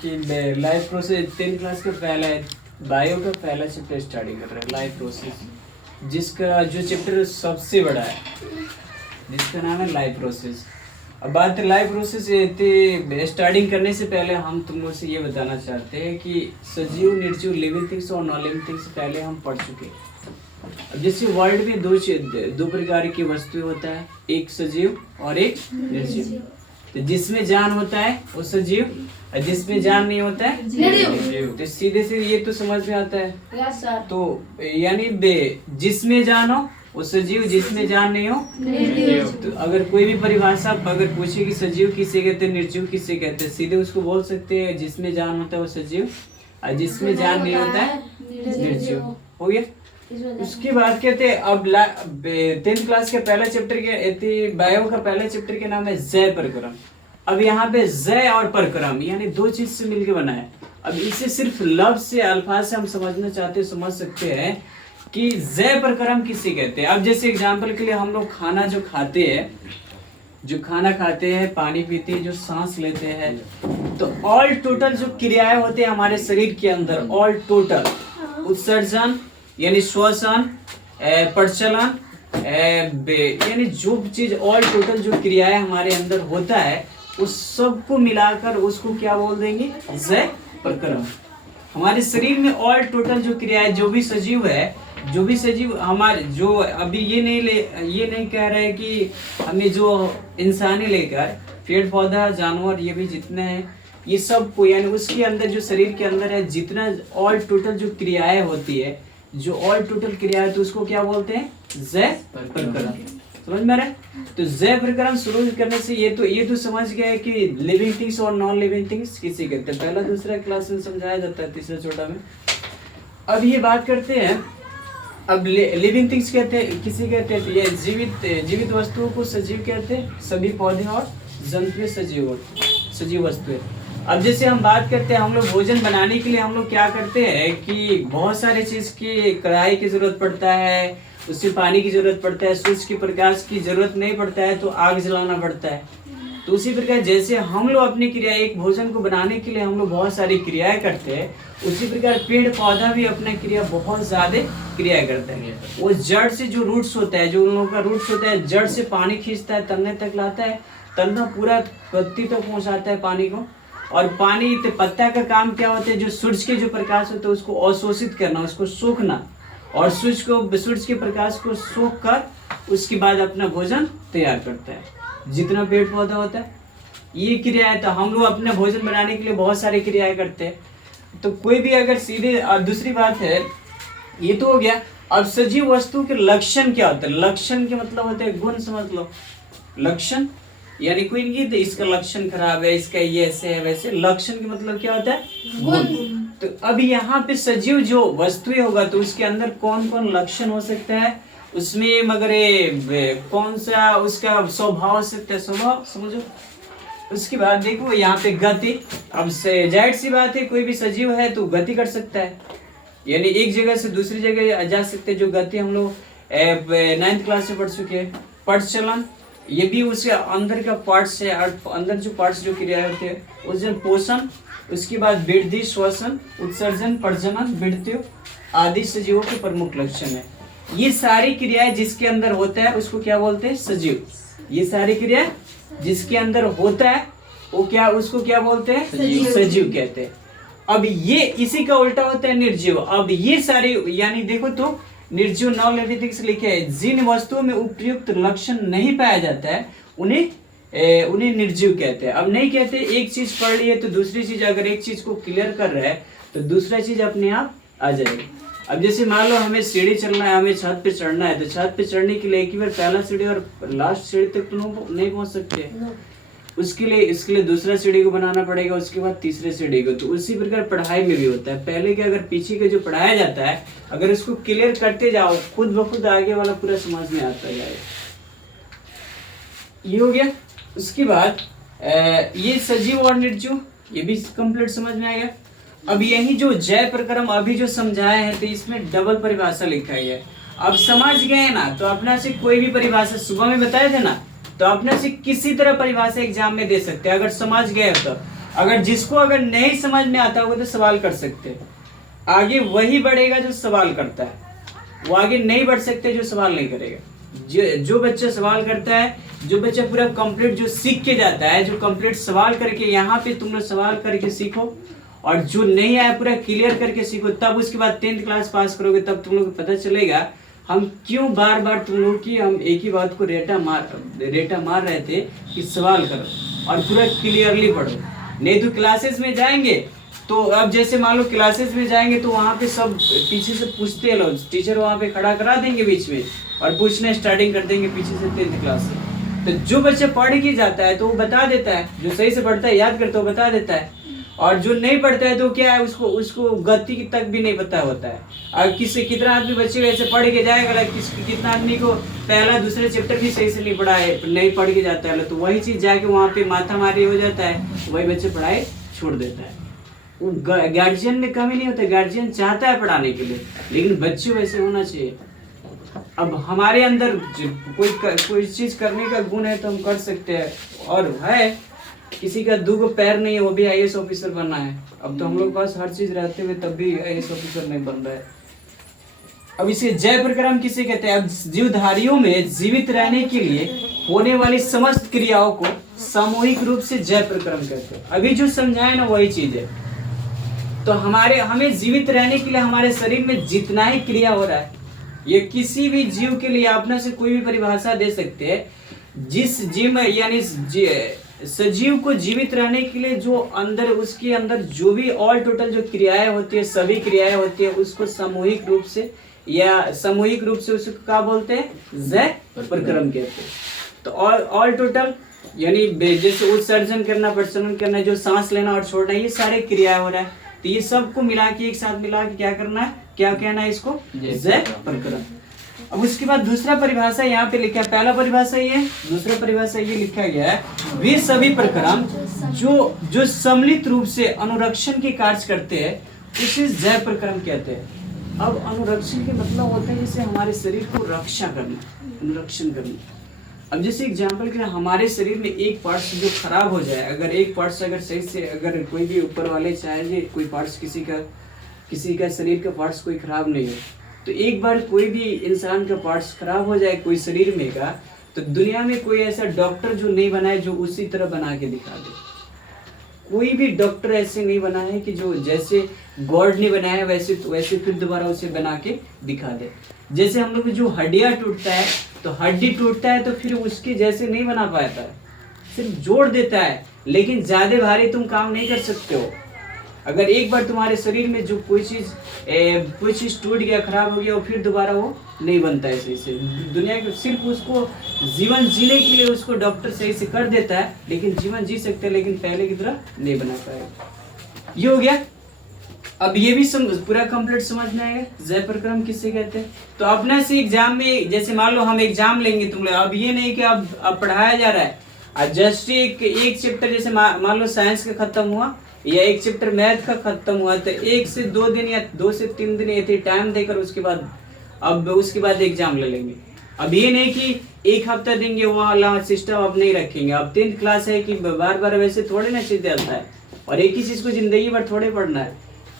कि life process 10th class का पहला बायो का पहला चैप्टर स्टार्टिंग कर रहे हैं, लाइफ प्रोसेस, जिसका जो चैप्टर सबसे बड़ा है, जिसका नाम है लाइफ प्रोसेस। अब बात है लाइफ प्रोसेस स्टार्टिंग करने से पहले हम तुम लोग से ये बताना चाहते हैं कि सजीव, निर्जीव, लिविंग थिंग्स और नॉन लिविंग थिंग्स पहले हम पढ़ चुके हैं। अब जैसे वर्ल्ड में दो प्रकार की वस्तुएं होता है, एक सजीव और एक निर्जीव। तो जिसमें जान होता है वो सजीव, और जिसमें जान नहीं होता है निर्जीव। तो सीधे से ये तो समझ में आता है। तो यानी जिसमें जान हो वो सजीव, जिसमें जान नहीं हो निर्जीव। तो अगर कोई भी परिभाषा अगर पूछे कि सजीव किसे कहते हैं, निर्जीव किसे कहते हैं, सीधे उसको बोल सकते हैं जिसमें जान होता है वो सजीव, और जिसमें जान नहीं होता है निर्जीव। हो गया। उसके बाद कहते हैं अब 10th क्लास के पहला चैप्टर के बायो का पहला चैप्टर के नाम है जय परक्रम। अब यहाँ पे जय और परक्रम यानी दो चीज से मिलके बना है। अब इसे सिर्फ लफ्ज से, अल्फाज से हम समझना चाहते हैं, समझ सकते हैं कि जय परक्रम किसे कहते हैं। अब जैसे एग्जांपल के लिए हम लोग खाना जो खाते हैं, पानी पीते हैं, जो सांस लेते हैं, तो ऑल टोटल जो क्रियाएं होते हैं हमारे शरीर के अंदर, ऑल टोटल उत्सर्जन यानी श्वसन, प्रचलन, यानी जो चीज ऑल टोटल जो क्रियाएं हमारे अंदर होता है उस सब को मिलाकर उसको क्या बोल देंगे, जय परक्रम। हमारे शरीर में ऑल टोटल जो क्रियाएं, जो भी सजीव हमारे, जो अभी ये नहीं कह रहे कि हमें जो इंसानी लेकर पेड़ पौधा जानवर ये भी जितने हैं ये सब को, यानी उसके अंदर जो शरीर के अंदर है जितना ऑल टोटल जो क्रियाएं होती है, जो ऑल टोटल क्रिया है, तो उसको क्या बोलते हैं, जय परक्रम। समझ में आ रहा है। तो जय परक्रम शुरू करने से ये तो समझ गए कि लिविंग थिंग्स और नॉन लिविंग थिंग्स किसे कहते हैं। पहला दूसरा क्लास में समझाया जाता है, तीसरा चौथा में। अब ये बात करते हैं, अब लिविंग थिंग्स किसे कहते हैं। ये जीवित वस्तुओं को सजीव कहते हैं। सभी पौधे और जंतु सजीव वस्तुएं। अब जैसे हम बात करते हैं, हम लोग भोजन बनाने के लिए हम लोग क्या करते हैं कि बहुत सारे चीज की, कढ़ाई की जरूरत पड़ता है, उससे पानी की जरूरत पड़ता है, सूर्य के प्रकाश की जरूरत नहीं पड़ता है तो आग जलाना पड़ता है। तो उसी प्रकार जैसे हम लोग अपनी क्रिया, एक भोजन को बनाने के लिए हम लोग बहुत सारी क्रियाएं करते हैं, उसी प्रकार पेड़ पौधा भी अपना क्रिया बहुत ज्यादा क्रिया करते हैं। वो जड़ से जो रूट्स होता है, जो उन लोगों का रूट्स होता है, जड़ से पानी खींचता है, तलने तक लाता है, तलना पूरा पत्ती तक पहुंचाता है पानी को। और पानी पत्ता का काम क्या होता है, जो सूरज के जो प्रकाश होता है उसको अवशोषित करना, उसको सोखना, और सूरज के प्रकाश को सोख कर उसके बाद अपना भोजन तैयार करता है। जितना पेड़ पौधा होता है ये क्रिया है। तो हम लोग अपने भोजन बनाने के लिए बहुत सारी क्रियाएं करते हैं। तो कोई भी अगर सीधे, दूसरी बात है, ये तो हो गया। अब सजीव वस्तु के लक्षण क्या होता है। लक्षण के मतलब होते हैं गुण, समझ लो। लक्षण यानी कोई नहीं तो इसका लक्षण खराब है, इसका ये ऐसे है वैसे। लक्षण के मतलब क्या होता है, गुण। तो अब यहाँ पे सजीव जो वस्तुएं होगा तो उसके अंदर कौन कौन लक्षण हो सकता है उसमें, मगर कौन सा उसका स्वभाव हो सकता है, स्वभाव समझो। उसके बाद देखो यहाँ पे गति। अब जाहिर सी बात है, कोई भी सजीव है तो गति कर सकता है, यानी एक जगह से दूसरी जगह जा सकते हैं, जो गति हम लोग 9th क्लास में पढ़ चुके हैं। प्रचलन, ये भी उसके अंदर का पार्ट्स है, अंदर जो पार्ट्स जो क्रिया होते हैं उसमें पोषण, उसके बाद वृद्धि, श्वसन, उत्सर्जन, प्रजनन, मृत्यु आदि सजीवों के प्रमुख लक्षण है। ये सारी क्रियाएं जिसके अंदर होता है उसको क्या बोलते हैं, सजीव। ये सारी क्रिया जिसके अंदर होता है वो क्या, उसको क्या बोलते हैं, सजीव कहते हैं। अब ये इसी का उल्टा होता है निर्जीव। अब ये सारी, यानी देखो तो निर्जीव, नॉन लिविंग थिंग्स लिखे है, जिन वस्तुओं में उपयुक्त लक्षण नहीं पाया जाता है उन्हें निर्जीव कहते हैं। अब नहीं कहते एक चीज पढ़ ली है तो दूसरी चीज, अगर एक चीज को क्लियर कर रहा है तो दूसरा चीज अपने आप आ जाएगी। अब जैसे मान लो हमें सीढ़ी चलना है, हमें छत पे चढ़ना है, तो छत पे चढ़ने के लिए एक ही बार पहला सीढ़ी और लास्ट सीढ़ी तक तो नहीं पहुंच सकते। इसके लिए दूसरा सीढ़ी को बनाना पड़ेगा, उसके बाद तीसरे सीढ़ी को। तो उसी प्रकार पढ़ाई में भी होता है, पहले के अगर पीछे के जो पढ़ाया जाता है अगर उसको क्लियर करते जाओ खुद ब खुद आगे वाला पूरा समझ में आता जाएगा। ये हो गया। उसके बाद ये सजीव और निर्जीव ये भी कंप्लीट समझ में आएगा। अब यही जो जय प्रक्रम अभी जो समझाया है तो इसमें डबल परिभाषा लिखा गया है। अब समझ गए ना तो अपना से कोई भी परिभाषा सुबह में बताए थे ना, तो अपने से किसी तरह परिभाषा एग्जाम में दे सकते हैं अगर समझ गए तो। अगर जिसको अगर नहीं समझ में आता होगा तो सवाल कर सकते हैं। आगे वही बढ़ेगा जो सवाल करता है, वो आगे नहीं बढ़ सकते जो सवाल नहीं करेगा। जो बच्चा सवाल करता है, जो बच्चा पूरा कंप्लीट जो सीख के जाता है, जो कंप्लीट सवाल करके यहाँ पे तुम लोग सवाल करके सीखो, और जो नहीं आया पूरा क्लियर करके सीखो, तब उसके बाद 10th क्लास पास करोगे, तब तुम लोग को पता चलेगा हम क्यों बार बार तुम लोग की हम एक ही बात को रेटा मार रहे थे कि सवाल करो और पूरा क्लियरली पढ़ो। नहीं तो क्लासेस में जाएंगे तो अब जैसे मान लो क्लासेस में जाएंगे तो वहाँ पे सब पीछे से पूछते हैं लोग, टीचर वहाँ पे खड़ा करा देंगे बीच में और पूछना स्टार्टिंग कर देंगे पीछे से 10th क्लास से। तो जो बच्चा पढ़ के जाता है तो वो बता देता है, जो सही से पढ़ता है याद करता है वो बता देता है, और जो नहीं पढ़ता है तो क्या है उसको गति तक भी नहीं पता होता है। और कितना आदमी बच्चे ऐसे पढ़ के जाएगा, कितना आदमी को पहला दूसरा चैप्टर भी सही से नहीं पढ़ा है, नहीं पढ़ के जाता है, तो वही चीज जाके वहाँ पे माथा मारी हो जाता है, वही बच्चे पढ़ाई छोड़ देता है। गार्जियन में कमी नहीं होता, गार्जियन चाहता है पढ़ाने के लिए, लेकिन बच्चे वैसे होना चाहिए। अब हमारे अंदर कोई चीज करने का गुण है तो हम कर सकते हैं, और है किसी का 2 पैर नहीं है वो भी IAS ऑफिसर बनना है। अब तो हम लोग पास हर चीज रहते हुए तब भी IAS ऑफिसर नहीं बन रहा है। अब इसे जय प्रक्रम किसे कहते हैं? अब जीवधारियों में जीवित रहने के लिए होने वाली समस्त क्रियाओं को सामूहिक रूप से जय प्रक्रम कहते हैं। अभी जो समझाए ना वही चीज है। तो हमें जीवित रहने के लिए हमारे शरीर में जितना ही क्रिया हो रहा है, ये किसी भी जीव के लिए अपने से कोई भी परिभाषा दे सकते हैं। जिस जीव में यानी सजीव को जीवित रहने के लिए जो अंदर उसके अंदर जो भी ऑल टोटल जो क्रियाएं होती है, सभी क्रियाएं होती है, उसको सामूहिक रूप से उसको क्या बोलते हैं? जय प्रक्रम कहते हैं। तो ऑल टोटल यानी जैसे उत्सर्जन करना, प्रसरण करना, जो सांस लेना और छोड़ना, ये सारे क्रियाएं हो रहा है। तो ये सबको मिला के एक साथ मिला के क्या करना है, क्या कहना है इसको? जय प्रक्रम। अब उसके बाद दूसरा परिभाषा यहाँ पे लिखा है, पहला परिभाषा ये, दूसरा परिभाषा ये लिखा गया है, वे सभी प्रक्रम जो सम्मिलित रूप से अनुरक्षण के कार्य करते हैं उसे जय प्रक्रम कहते हैं। अब अनुरक्षण के मतलब होता है जैसे हमारे शरीर को रक्षा करना, अनुरक्षण करना। अब जैसे एग्जाम्पल के लिए हमारे शरीर में एक पार्ट्स जो खराब हो जाए, अगर एक पार्ट्स अगर सही से अगर कोई भी ऊपर वाले चाहे कोई पार्ट्स किसी का शरीर का पार्ट्स कोई खराब नहीं हो, तो एक बार कोई भी इंसान का पार्ट्स खराब हो जाए कोई शरीर में का, तो दुनिया में कोई ऐसा डॉक्टर जो नहीं बना है जो उसी तरह बना के दिखा दे। कोई भी डॉक्टर ऐसे नहीं बना है कि जो जैसे गॉड ने बनाया वैसे फिर दोबारा उसे बना के दिखा दे। जैसे हम लोग जो हड्डियां टूटता है, तो हड्डी टूटता है तो फिर उसके जैसे नहीं बना पाता है, सिर्फ जोड़ देता है, लेकिन ज्यादा भारी तुम काम नहीं कर सकते हो। अगर एक बार तुम्हारे शरीर में जो कोई चीज टूट गया, खराब हो गया, और फिर दोबारा वो नहीं बनता है सही से। दुनिया के सिर्फ उसको जीवन जीने के लिए उसको डॉक्टर सही से कर देता है, लेकिन जीवन जी सकते हैं, लेकिन पहले की तरह नहीं बना पाएगा। ये हो गया। अब ये भी पूरा कंप्लीट समझ में आएगा जय प्रक्रम किससे कहते हैं। तो अपना से एग्जाम में जैसे मान लो हम एग्जाम लेंगे तुम लोग, अब ये नहीं कि अब पढ़ाया जा रहा है, जस्ट एक चैप्टर जैसे मान लो साइंस का खत्म हुआ या एक चैप्टर मैथ का खत्म हुआ, तो 1 से 2 दिन या 2 से 3 दिन ऐसे टाइम देकर उसके बाद एग्जाम ले लेंगे। अब ये नहीं कि एक हफ्ता देंगे वो वाला सिस्टम अब नहीं रखेंगे। अब 10th क्लास है कि बार बार वैसे थोड़े ना चीज आता है, और एक ही चीज को जिंदगी भर थोड़े पढ़ना है।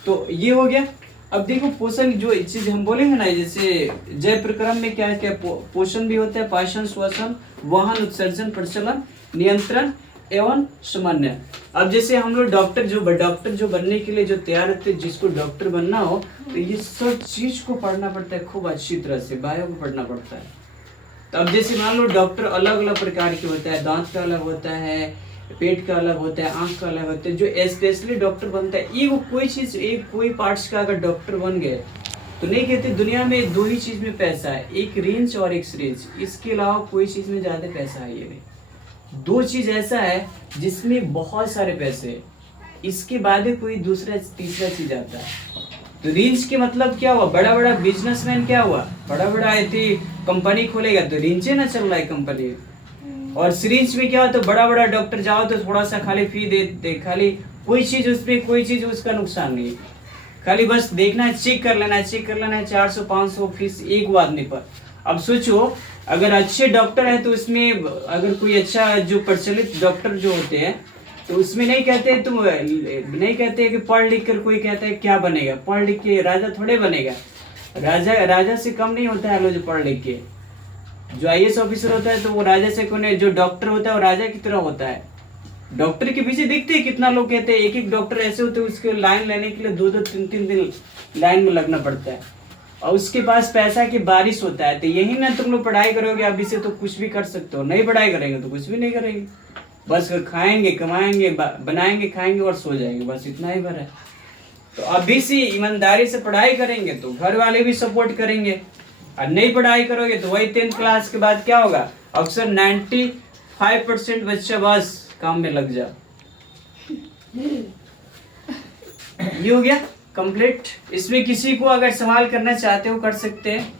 तो ये हो गया। अब देखो पोषण जो चीज हम बोलेंगे ना, जैसे जय प्रक्रम में क्या क्या पोषण भी होता है, पाचन, श्वसन, वहन, उत्सर्जन, प्रचलन, नियंत्रण एवं समन्वय। अब जैसे हम लोग डॉक्टर जो बनने के लिए जो तैयार होते हैं, जिसको डॉक्टर बनना हो, तो ये सब चीज को पढ़ना पड़ता है खूब अच्छी तरह से, बायो को पढ़ना पड़ता है। तो अब जैसे मान लो डॉक्टर अलग अलग प्रकार के होता है, दांत का अलग होता है, पेट का अलग होता है, आंख का अलग होता है। जो स्पेशली डॉक्टर बनता है, ये कोई पार्ट्स का अगर डॉक्टर बन गए तो नहीं कहते दुनिया में 2 ही चीज में पैसा है, एक रेंज और एक सीरीज, इसके अलावा कोई चीज में ज्यादा पैसा है ये नहीं। 2 चीज ऐसा है जिसमें बहुत सारे पैसे है, इसके बाद कोई दूसरा तीसरा चीज आता है। तो रेंज के मतलब क्या हुआ, बड़ा बड़ा बिजनेसमैन क्या हुआ, बड़ा बड़ा कंपनी खोलेगा तो रेंज ना चल रहा है कंपनी। और सिरिंज में क्या हो, तो बड़ा बड़ा डॉक्टर जाओ तो थोड़ा सा खाली फी दे, खाली कोई चीज उसका नुकसान नहीं है, खाली बस देखना है, चेक कर लेना है 400-500 फीस एक आदमी पर। अब सोचो अगर अच्छे डॉक्टर है तो उसमें अगर कोई अच्छा जो प्रचलित डॉक्टर जो होते हैं तो उसमें नहीं कहते तुम नहीं कहते कि पढ़ लिख कर कोई कहता है क्या बनेगा, पढ़ लिख के राजा थोड़े बनेगा। राजा से कम नहीं होता है लो जो पढ़ लिख के। जो आईएएस ऑफिसर होता है तो वो राजा से कौन है, जो डॉक्टर होता है वो राजा की तरह होता है। डॉक्टर के पीछे देखते हैं कितना लोग कहते हैं, एक एक डॉक्टर ऐसे होते हैं उसके लाइन लेने के लिए 2-2 3-3 दिन लाइन में लगना पड़ता है, और उसके पास पैसा की बारिश होता है। तो यही ना तुम लोग पढ़ाई करोगे अभी से तो कुछ भी कर सकते हो, नहीं पढ़ाई करेंगे तो कुछ भी नहीं करेंगे, बस खाएंगे कमाएंगे बनाएंगे खाएंगे और सो जाएंगे, बस इतना ही भर है। तो अभी से ईमानदारी से पढ़ाई करेंगे तो घर वाले भी सपोर्ट करेंगे, और नहीं पढ़ाई करोगे तो वही 10th क्लास के बाद क्या होगा, अक्सर 95% बच्चा बस काम में लग जा। ये हो गया कंप्लीट। इसमें किसी को अगर सवाल करना चाहते हो कर सकते हैं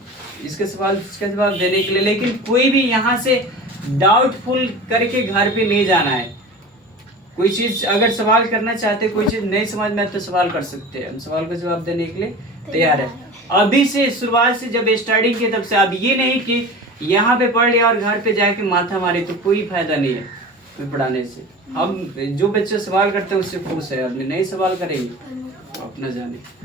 इसका जवाब देने के लिए, लेकिन कोई भी यहाँ से डाउटफुल करके घर पे नहीं जाना है। कोई चीज अगर सवाल करना चाहते कोई चीज नहीं समझ में तो सवाल कर सकते हैं, हम सवाल का जवाब देने के लिए तैयार है। अभी से शुरुआत से जब स्टार्टिंग की तब से, अब ये नहीं कि यहाँ पे पढ़ लिया और घर पे जाके माथा मारे तो कोई फायदा नहीं है कोई पढ़ाने से। हम जो बच्चे सवाल करते हैं उससे खुश है, अब नहीं सवाल करेंगे अपना जाने।